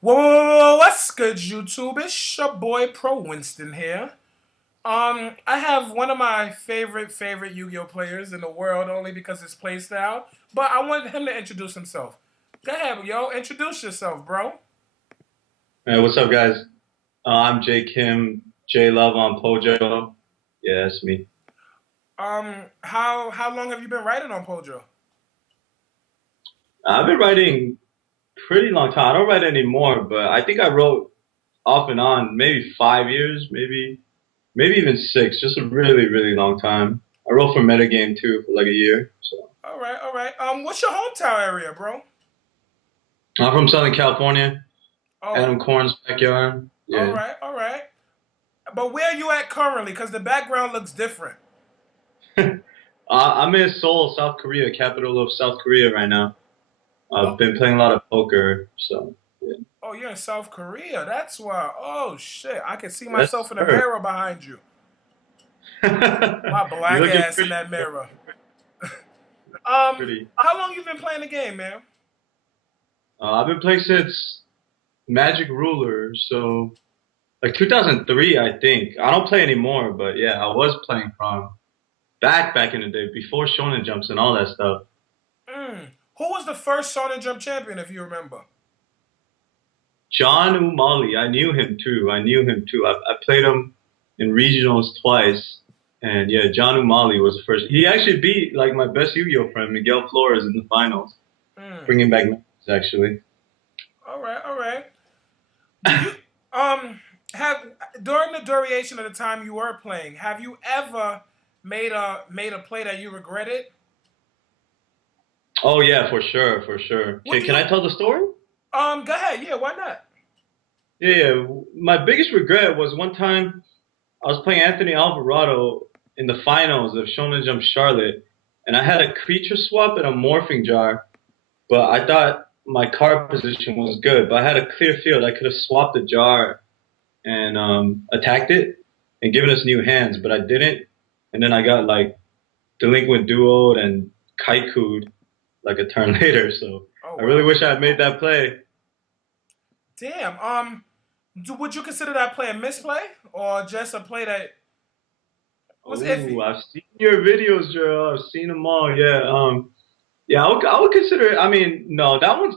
Whoa, what's good, YouTube? It's your boy Pro Winston here. I have one of my favorite Yu-Gi-Oh players in the world only because his play style. But I wanted him to introduce himself. Go ahead, yo. Introduce yourself, bro. Hey, what's up, guys? I'm Jae Kim, J Love on Pojo. Yeah, that's me. How long have you been writing on Pojo? I've been writing pretty long time. I don't write anymore, but I think I wrote off and on maybe 5 years, maybe even six. Just a really long time. I wrote for Metagame too for like a year. So All right, all right. What's your hometown area, bro? I'm from Southern California, Oh, Adam Corn's backyard. all Yeah, right, all right. But where are you at currently? Because the background looks different. I'm in Seoul, South Korea, capital of South Korea right now. I've Oh, been playing a lot of poker, so yeah. oh, you're in South Korea. That's why. Oh shit, I can see Yes, myself in the sir. mirror behind you. My You're black looking ass in pretty, that mirror. pretty. How long you been playing the game, man? I've been playing since Magic Ruler, so like 2003, I think. I don't play anymore, but yeah, I was playing from back in the day before Shonen Jumps and all that stuff. Who was the first Shonen Jump champion, if you remember? John Umali, I knew him too. I played him in regionals twice, and yeah, John Umali was the first. He actually beat like my best Yu-Gi-Oh friend Miguel Flores in the finals, Mm. bringing back memories actually. All right, all right. Do you um have during the duration of the time you were playing, have you ever made a play that you regretted? Oh yeah, for sure, for sure. What Okay, do can you I tell the story? go ahead, yeah, why not? Yeah. My biggest regret was one time I was playing Anthony Alvarado in the finals of Shonen Jump Charlotte, and I had a creature swap and a morphing jar, but I thought my card position was good, but I had a clear field. I could have swapped the jar and attacked it and given us new hands, but I didn't. And then I got like delinquent duoed and kaiku'd like a turn later. So Oh I really wow. wish I had made that play. Damn. Would you consider that play a misplay or just a play that was Oh, iffy? I've seen your videos, Joe. I've seen them all. Yeah. Yeah, I would consider it. I mean, no, that one's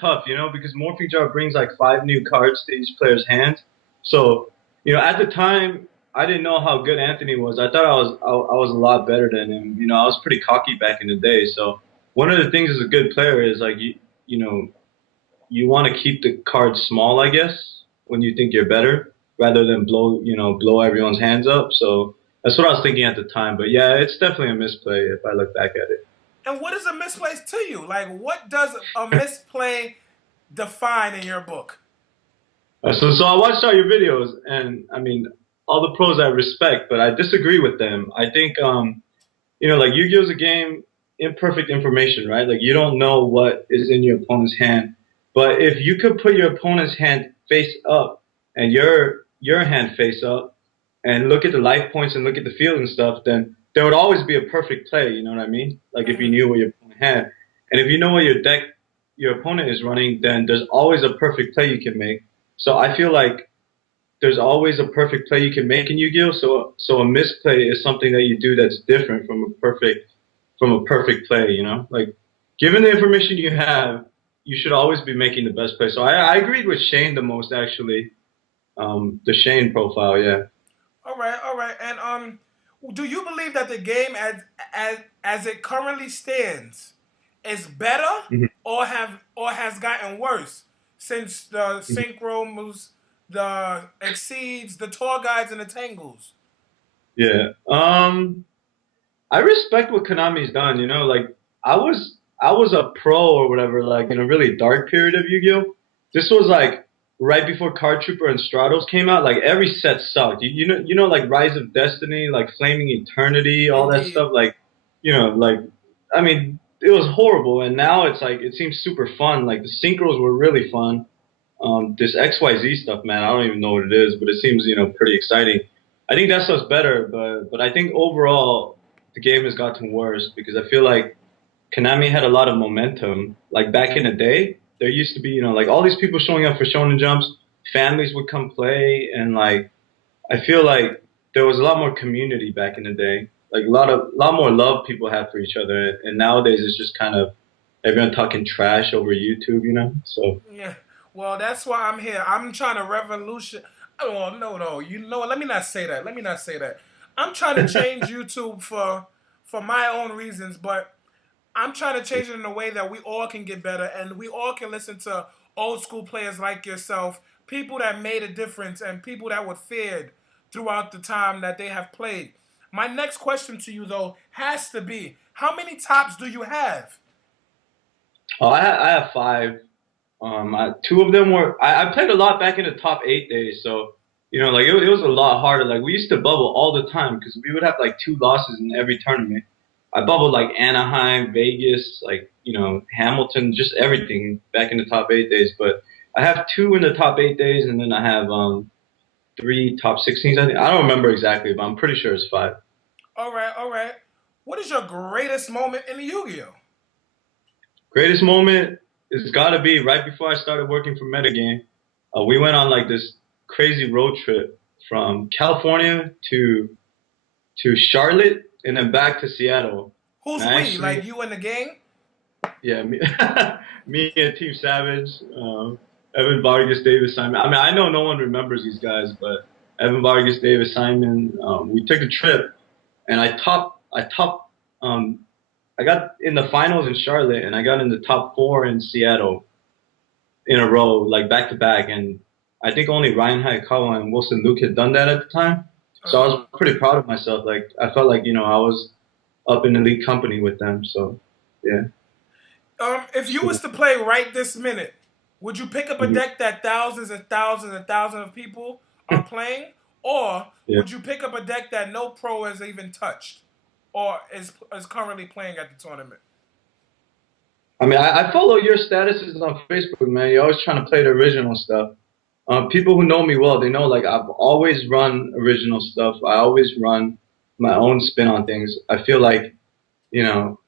tough, because Morphing Jar brings like five new cards to each player's hand. So, at the time, I didn't know how good Anthony was. I thought I was a lot better than him. I was pretty cocky back in the day. So, one of the things as a good player is like you know, you want to keep the cards small, I guess, when you think you're better, rather than blow everyone's hands up. So that's what I was thinking at the time. But yeah, it's definitely a misplay if I look back at it. And what is a misplay to you? Like, what does a misplay define in your book? So I watched all your videos, and I mean, all the pros I respect, but I disagree with them. I think, like Yu-Gi-Oh's a game, imperfect information, right? Like you don't know what is in your opponent's hand, but if you could put your opponent's hand face up and your hand face up, and look at the life points and look at the field and stuff, then there would always be a perfect play. You know what I mean? Like if you Mm-hmm. knew what your opponent had, and if you know what your opponent is running, then there's always a perfect play you can make. So I feel like there's always a perfect play you can make in Yu-Gi-Oh. So a misplay is something that you do that's different from a perfect play. Like given the information you have, you should always be making the best play. So I agreed with Shane the most actually. The Shane profile, yeah. All right, all right. And do you believe that the game as it currently stands is better Mhm. or has gotten worse since the Mhm. synchro moves, the exceeds, the tour guides, and the tangles? Yeah. I respect what Konami's done, like I was a pro or whatever, like in a really dark period of Yu-Gi-Oh! This was like right before Card Trooper and Stratos came out, like every set sucked. You know like Rise of Destiny, like Flaming Eternity, all that Indeed. stuff, like I mean, it was horrible and now it's like it seems super fun. Like the synchros were really fun. This XYZ stuff, man, I don't even know what it is, but it seems, pretty exciting. I think that stuff's better, but I think overall the game has gotten worse because I feel like Konami had a lot of momentum. Like back in the day, there used to be, like all these people showing up for Shonen Jumps. Families would come play, and like I feel like there was a lot more community back in the day. Like lot more love people had for each other, and nowadays it's just kind of everyone talking trash over YouTube. So Yeah. Well, that's why I'm here. I'm trying to revolution. Oh no, no. You know what? Let me not say that. Let me not say that. I'm trying to change YouTube for my own reasons, but I'm trying to change it in a way that we all can get better and we all can listen to old school players like yourself, people that made a difference and people that were feared throughout the time that they have played. My next question to you though has to be, how many tops do you have? I have five. Two of them were I played a lot back in the top 8 days, so like it was a lot harder. Like we used to bubble all the time because we would have like two losses in every tournament. I bubbled like Anaheim, Vegas, like Hamilton, just everything back in the top 8 days. But I have two in the top 8 days, and then I have three top 16s. I think I don't remember exactly, but I'm pretty sure it's five. All right, all right. What is your greatest moment in the Yu-Gi-Oh? Greatest moment is gotta be right before I started working for Metagame. We went on like this crazy road trip from California to Charlotte and then back to Seattle. Who's And I we? actually, Like you in the game? yeah, me, me and Team Savage, Evan Vargas, Davis Simon. I mean, I know no one remembers these guys, but Evan Vargas, Davis Simon. We took a trip, and um, I got in the finals in Charlotte, and I got in the top four in Seattle in a row, like back to back. And I think only Ryan Hayakawa and Wilson Luke had done that at the time. So I was pretty proud of myself. Like I felt like I was up in elite company with them. So yeah. If you was to play right this minute, would you pick up a Mhm. deck that thousands and thousands and thousands of people are playing, or Yeah. would you pick up a deck that no pro has even touched, or is currently playing at the tournament? I mean, I follow your statuses on Facebook, man. You're always trying to play the original stuff. People who know me well, they know like I've always run original stuff. I always run my own spin on things. I feel like, you know,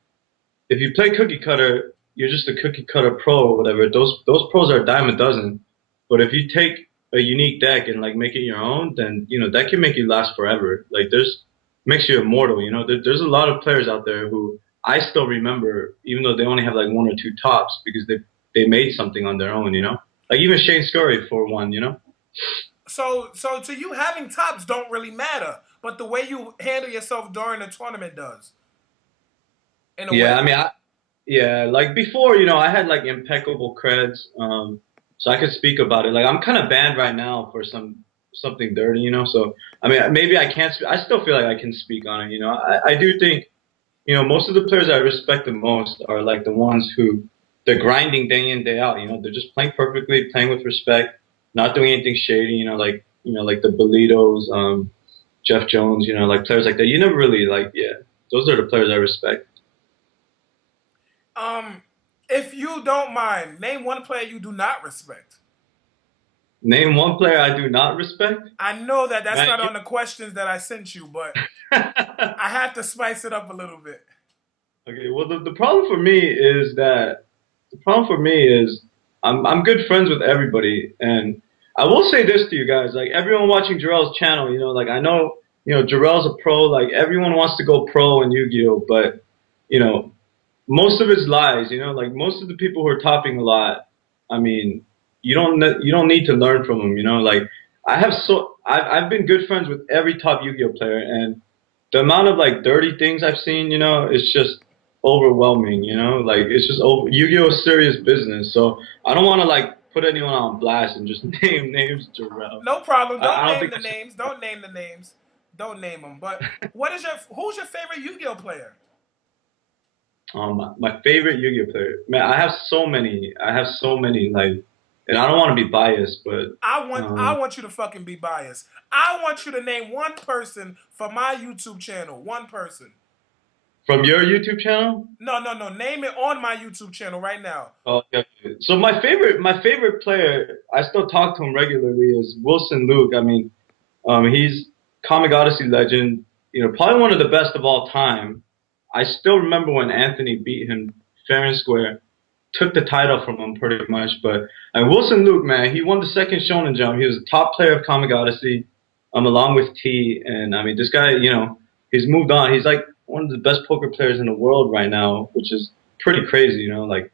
if you play cookie cutter, you're just a cookie cutter pro or whatever. Those pros are a dime a dozen. But if you take a unique deck and like make it your own, then that can make you last forever. Like makes you immortal. There's a lot of players out there who I still remember, even though they only have like one or two tops because they made something on their own. Like even Shane Scurry for one. So to you, having tops don't really matter, but the way you handle yourself during the tournament does, in a Yeah, way. I mean, yeah, like before, I had like impeccable creds, so I could speak about it. Like I'm kind of banned right now for something dirty. So I mean, maybe I can't. I still feel like I can speak on it. I do think, most of the players I respect the most are like the ones who they're grinding day in day out. They're just playing perfectly, playing with respect, not doing anything shady. Like the Bolitos, Jeff Jones. Like players like that. You never really like, yeah. Those are the players I respect. Um, if you don't mind, name one player you do not respect. Name one player I do not respect. I know that that's Man, not on the questions that I sent you, but I have to spice it up a little bit. Okay, well the problem for me is that the problem for me is I'm good friends with everybody, and I will say this to you guys, like everyone watching Jarrell's channel, like I know, Jarrell's a pro, like everyone wants to go pro in Yu-Gi-Oh, but you know, most of it's lies, like most of the people who are topping a lot, I mean, you don't need to learn from them, like I've been good friends with every top Yu-Gi-Oh player, and the amount of like dirty things I've seen, it's just overwhelming, like it's just over. Yu-Gi-Oh is serious business, so I don't want to like put anyone on blast and just name names, Jarrell. No problem. Don't I don't name think the I should. names. Don't name the names. Don't name them. But who's your favorite Yu-Gi-Oh player? My favorite Yu-Gi-Oh player, man, I have so many. I have so many, like, and I don't want to be biased, but I want you to fucking be biased. I want you to name one person for my YouTube channel. One person. from your YouTube channel. No, no, no. Name it on my YouTube channel right now. Oh, okay. So my favorite player, I still talk to him regularly, is Wilson Luke. I mean, he's Comic Odyssey legend. Probably one of the best of all time. I still remember when Anthony beat him fair and square. took the title from him pretty much. But and Wilson Luke, man, he won the second Shonen Jump. He was the top player of Comic Odyssey, along with T. And I mean, this guy, he's moved on. He's like one of the best poker players in the world right now, which is pretty crazy. Like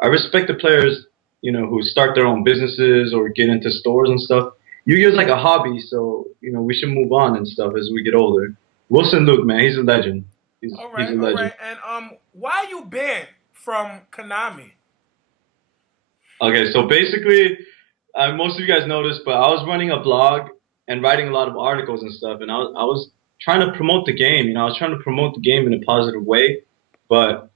I respect the players, who start their own businesses or get into stores and stuff. Yu-Gi-Oh's like a hobby, so we should move on and stuff as we get older. Wilson Luke, man, he's a legend. He's a All legend. right. And why you banned from Konami? Okay, so basically, most of you guys know this, but I was running a blog and writing a lot of articles and stuff, and I was trying to promote the game. I was trying to promote the game in a positive way, but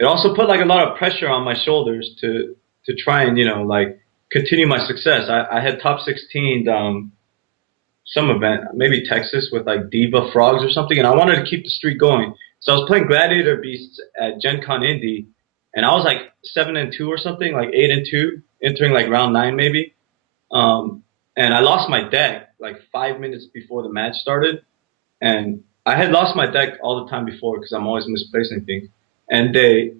it also put like a lot of pressure on my shoulders to try and like continue my success. I had top 16 some event, maybe Texas with like Diva Frogs or something, and I wanted to keep the streak going. So I was playing Gladiator Beasts at Gen Con Indy, and I was like 7-2 or something, like 8-2, entering like round 9 maybe. And I lost my deck like 5 minutes before the match started, and I had lost my deck all the time before because I'm always misplacing things. And they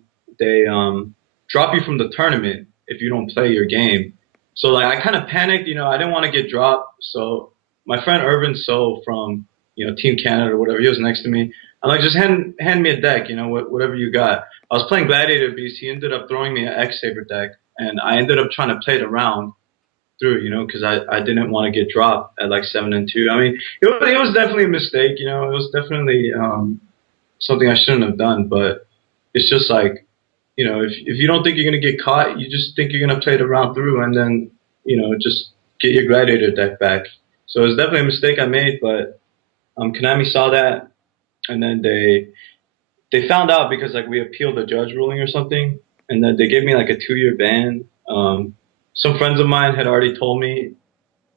drop you from the tournament if you don't play your game. So like I kind of panicked, I didn't want to get dropped. So my friend Irvin So from Team Canada or whatever, he was next to me. I'm like, just hand me a deck, whatever you got. I was playing Gladiator Beast. He ended up throwing me an X Saber deck, and I ended up trying to play it around through, because I didn't want to get dropped at like 7-2. I mean, it was definitely a mistake, it was definitely something I shouldn't have done. But it's just like, if you don't think you're gonna get caught, you just think you're gonna play the round through, and then just get your Gladiator deck back. So it was definitely a mistake I made, but Konami saw that, and then they found out because like we appealed the judge ruling or something, and then they gave me like a 2-year ban. Some friends of mine had already told me,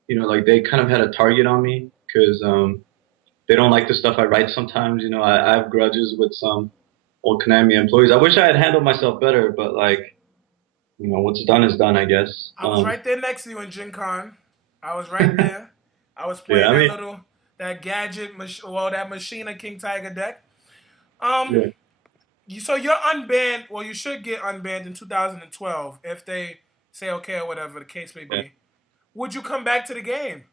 like they kind of had a target on me because they don't like the stuff I write sometimes. I have grudges with some old Konami employees. I wish I had handled myself better, but like, what's done is done, I guess. I was right there next to you in Gen Con. I was right there. I was Yeah, playing I that mean, little that gadget, that Machina King Tiger deck. yeah. So you're unbanned. Well, you should get unbanned in 2012 if they say okay or whatever the case may Yeah. be. Would you come back to the game?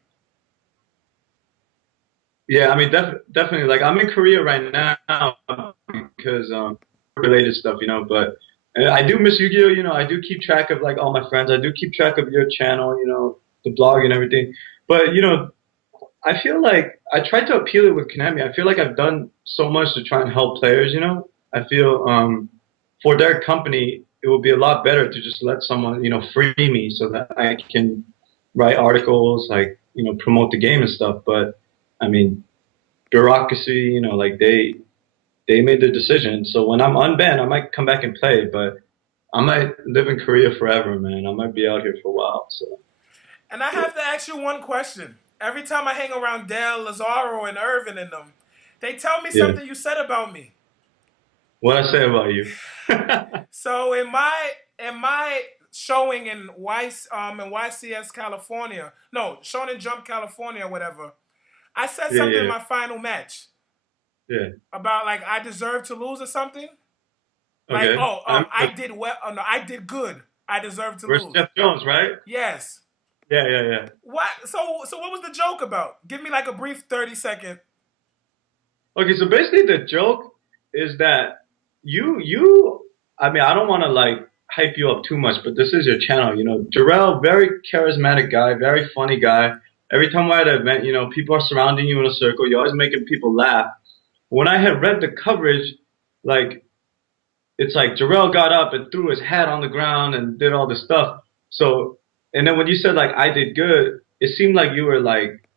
Yeah, I mean, definitely. Like, I'm in Korea right now because related stuff, but I do miss Yu-Gi-Oh. I do keep track of like all my friends. I do keep track of your channel, the blog and everything. But I feel like I tried to appeal it with Konami. I feel like I've done so much to try and help players. I feel for their company, it would be a lot better to just let someone free me so that I can write articles, like promote the game and stuff. But I mean, bureaucracy, like they made the decision. So when I'm unbanned, I might come back and play, but I might live in Korea forever, man. I might be out here for a while. So And I have to ask you one question. Every time I hang around Dale, Lazaro, and Irvin and them, they tell me yeah, something you said about me. what I say about you? So in my showing in YCS California, no, Shonen Jump California, or whatever, I said Yeah, something in yeah, my final match yeah. about like I deserve to lose or something. Like, Okay. I did well. Oh, no, I did good. I deserve to Versus lose. Jeff Jones, right? Yes. Yeah, yeah, yeah. What? So what was the joke about? Give me like a brief 30-second. Okay, so basically the joke is that you I mean, I don't want to like hype you up too much, but this is your channel, Jarrell, very charismatic guy, very funny guy. Every time we're at an event, people are surrounding you in a circle. You're always making people laugh. When I had read the coverage, like it's like Jarrell got up and threw his hat on the ground and did all this stuff. So, and then when you said like I did good, it seemed like you were like,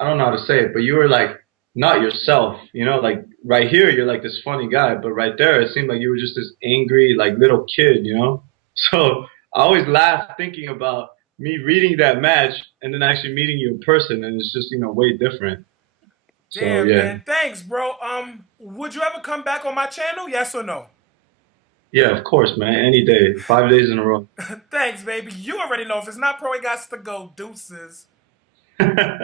I don't know how to say it, but you were like not yourself, like right here you're like this funny guy, but right there it seemed like you were just this angry like little kid. So I always laugh thinking about me reading that match and then actually meeting you in person, and it's just way different. So Damn, yeah, man. Thanks, bro. Would you ever come back on my channel? Yes or no? yeah, of course, man, any day, 5 days in a row. Thanks, baby. You already know if it's not pro, it got to go. Deuces.